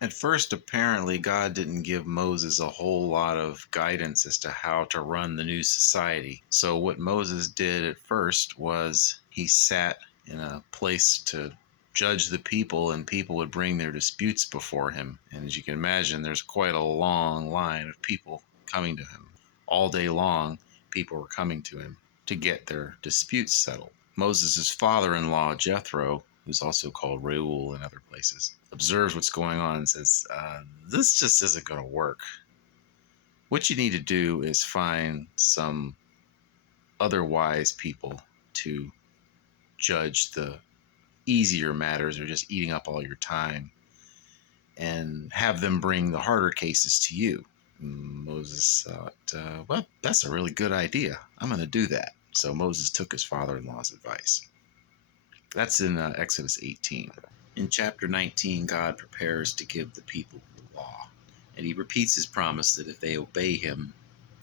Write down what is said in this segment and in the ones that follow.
At first, apparently, God didn't give Moses a whole lot of guidance as to how to run the new society. So, what Moses did at first was he sat in a place to judge the people, and people would bring their disputes before him. And as you can imagine, there's quite a long line of people coming to him. All day long, people were coming to him to get their disputes settled. Moses' father-in-law, Jethro, who's also called Reuel in other places, observes what's going on and says, this just isn't going to work. What you need to do is find some other wise people to judge the easier matters or just eating up all your time and have them bring the harder cases to you. Moses thought, well, that's a really good idea. I'm going to do that. So Moses took his father-in-law's advice. That's in Exodus 18. In chapter 19, God prepares to give the people the law, and he repeats his promise that if they obey him,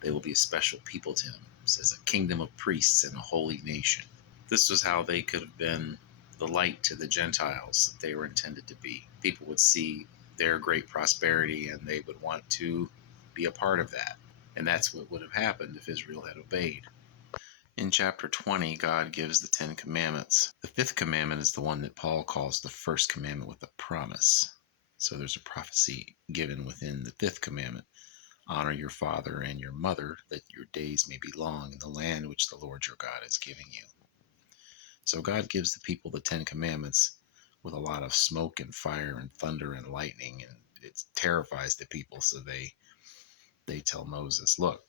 they will be a special people to him. It says a kingdom of priests and a holy nation. This was how they could have been the light to the Gentiles that they were intended to be. People would see their great prosperity and they would want to be a part of that. And that's what would have happened if Israel had obeyed. In chapter 20, God gives the 10 commandments. The fifth commandment is the one that Paul calls the first commandment with a promise. So there's a prophecy given within the fifth commandment. Honor your father and your mother, that your days may be long in the land which the Lord your God is giving you. So God gives the people the 10 commandments with a lot of smoke and fire and thunder and lightning, and it terrifies the people. So they tell Moses, look,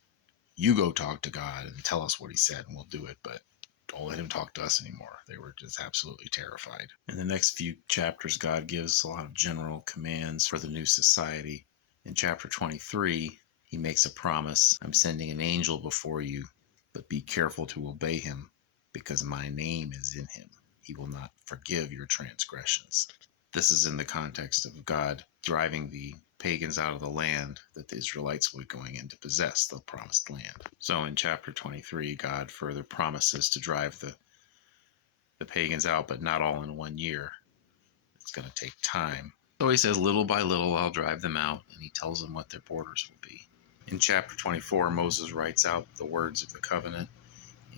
you go talk to God and tell us what he said and we'll do it, but don't let him talk to us anymore. They were just absolutely terrified. In the next few chapters, God gives a lot of general commands for the new society. In chapter 23, he makes a promise. I'm sending an angel before you, but be careful to obey him, because my name is in him. He will not forgive your transgressions. This is in the context of God driving the pagans out of the land that the Israelites were going in to possess, the promised land. So in chapter 23, God further promises to drive the pagans out, but not all in 1 year. It's going to take time. So he says, little by little, I'll drive them out, and he tells them what their borders will be. In chapter 24, Moses writes out the words of the covenant,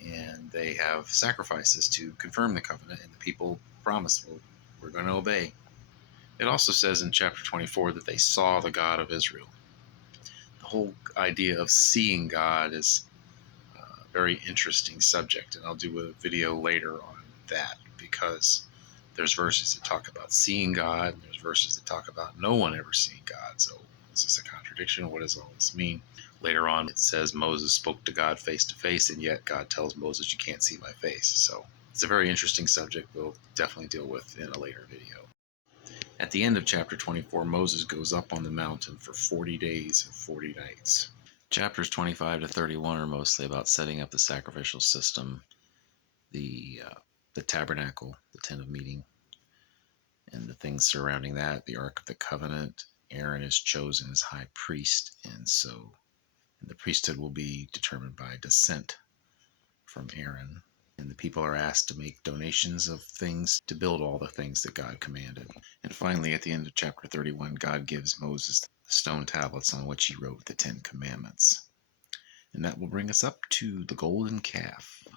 and they have sacrifices to confirm the covenant, and the people promise, well, we're going to obey. It also says in chapter 24 that they saw the God of Israel. The whole idea of seeing God is a very interesting subject, and I'll do a video later on that, because there's verses that talk about seeing God, and there's verses that talk about no one ever seeing God. So is this a contradiction? What does all this mean? Later on, it says Moses spoke to God face to face, and yet God tells Moses, you can't see my face. So it's a very interesting subject we'll definitely deal with in a later video. At the end of chapter 24, Moses goes up on the mountain for 40 days and 40 nights. Chapters 25 to 31 are mostly about setting up the sacrificial system, the tabernacle, the tent of meeting, and the things surrounding that, the Ark of the Covenant. Aaron is chosen as high priest, and so the priesthood will be determined by descent from Aaron. And the people are asked to make donations of things to build all the things that God commanded. And finally, at the end of chapter 31, God gives Moses the stone tablets on which he wrote the 10 commandments. And that will bring us up to the golden calf.